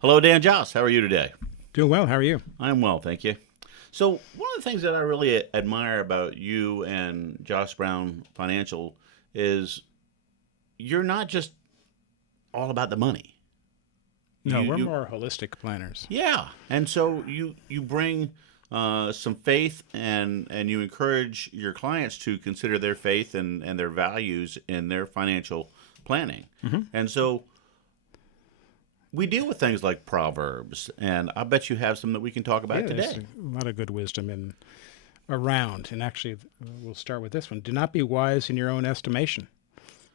Hello, Dan Joss. How are you today? Doing well. How are you? I'm well, thank you. So, one of the things that I really admire about you and Josh Brown Financial is you're not just all about the money. No, we're You more holistic planners. yeah, and so you bring some faith and you encourage your clients to consider their faith and their values in their financial planning. And so we deal with things like proverbs, and I bet you have some that we can talk Yeah, about there's today. a lot of good wisdom in around. And actually, we'll start with this one. Do not be wise in your own estimation.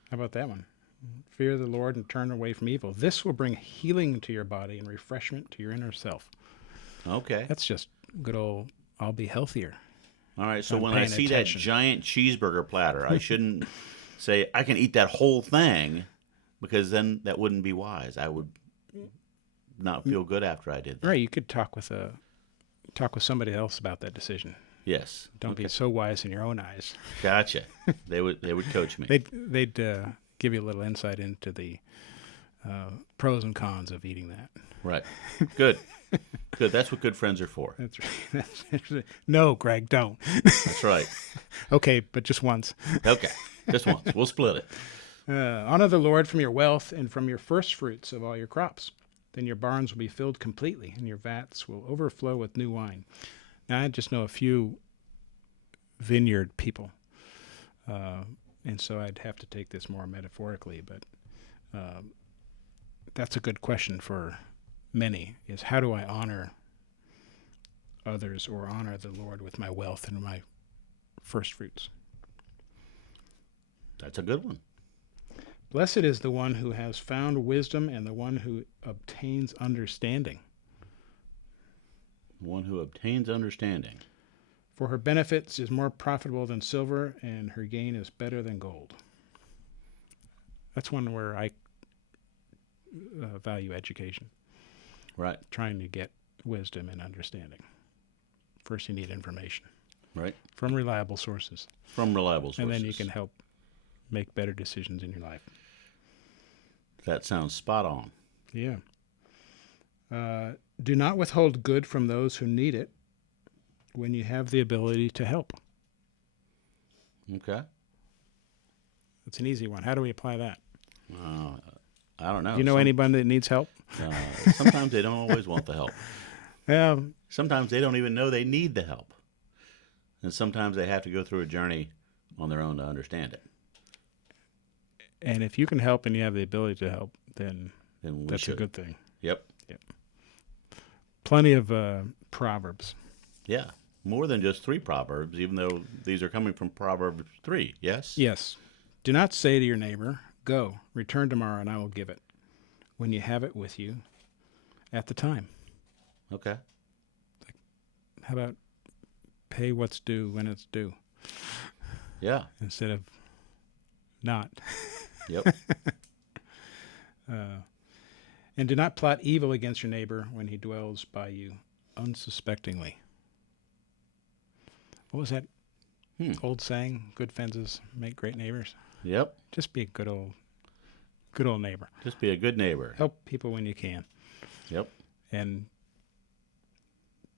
How about that one? Fear the Lord and turn away from evil. This will bring healing to your body and refreshment to your inner self. Okay. That's just good old, I'll be healthier. All right. So I'm when I paying see that attention. giant cheeseburger platter, I shouldn't say I can eat that whole thing because then that wouldn't be wise. I would not feel good after I did that. Right, you could talk with somebody else about that decision. Yes. Don't Okay. be so wise in your own eyes. Gotcha. They would coach me. They'd give you a little insight into the pros and cons of eating that. Right. Good. Good. That's what good friends are for. That's right. No, Greg, don't. That's right. Okay, but just once. Okay. Just once. We'll split it. Honor the Lord from your wealth and from your first fruits of all your crops. Then your barns will be filled completely, and your vats will overflow with new wine. Now, I just know a few vineyard people, and so I'd have to take this more metaphorically, but that's a good question for many, is how do I honor others or honor the Lord with my wealth and my first fruits? That's a good one. Blessed is the one who has found wisdom and the one who obtains understanding. One who obtains understanding. For her benefits is more profitable than silver, and her gain is better than gold. That's one where I value education, Right. trying to get wisdom and understanding. First, you need information Right. from reliable sources, From reliable sources. and then you can help make better decisions in your life. That sounds spot on. Yeah. Do not withhold good from those who need it when you have the ability to help. Okay. It's an easy one. How do we apply that? Uh, I don't know. Do you know anybody that needs help? Sometimes they don't always want the help. Well, Sometimes they don't even know they need the help. And sometimes they have to go through a journey on their own to understand it. and if you can help and you have the ability to help, then Then we that's should. a good thing. Yep. Plenty of proverbs. Yeah. More than just three proverbs, even though these are coming from Proverbs 3. Yes? Yes. Do not say to your neighbor, go, return tomorrow and I will give it, when you have it with you at the time. Okay. How about pay what's due when it's due Yeah. instead of not? Yep. And do not plot evil against your neighbor when he dwells by you unsuspectingly. What was that old saying? Good fences make great neighbors. Yep. Just be a good old neighbor. Just be a good neighbor. Help people when you can, Yep. and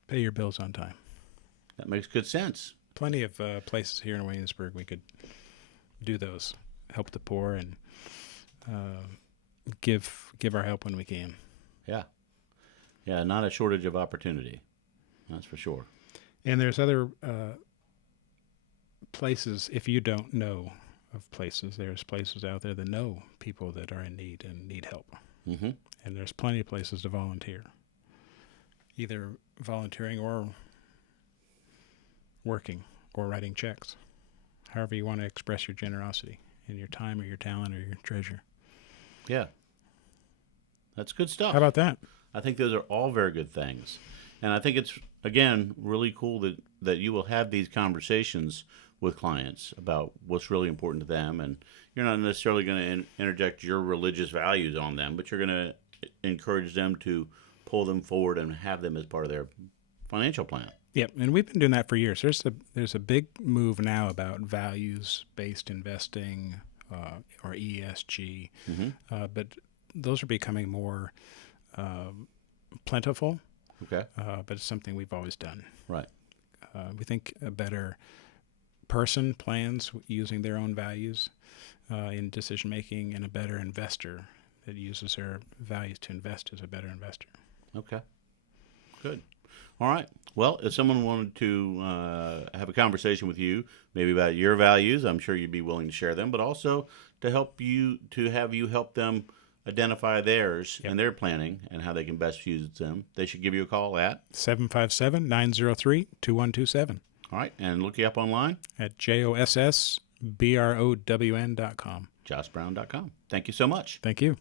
pay your bills on time. That makes good sense. Plenty of places here in Williamsburg we could do those. Help the poor and give our help when we can. Yeah. Yeah. Not a shortage of opportunity. That's for sure. And there's other places, if you don't know of places, there's places out there that know people that are in need and need help. Mm-hmm. And there's plenty of places to volunteer, either volunteering or working or writing checks, however you want to express your generosity in your time or your talent or your treasure. Yeah. That's good stuff. How about that? I think those are all very good things. And I think it's, again, really cool that you will have these conversations with clients about what's really important to them. And you're not necessarily going to interject your religious values on them, but you're going to encourage them to pull them forward and have them as part of their financial plan. Yep, and we've been doing that for years. There's a big move now about values-based investing or ESG, but those are becoming more plentiful, Okay. but it's something we've always done. Right. We think a better person plans using their own values in decision making, and a better investor that uses their values to invest is a better investor. Okay. Good. All right. Well, if someone wanted to have a conversation with you, maybe about your values, I'm sure you'd be willing to share them, but also to have you help them identify theirs and their planning and how they can best use them, they should give you a call at 757-903-2127 all right, and look you up online at jossbrown.com. jossbrown.com. Thank you so much. Thank you.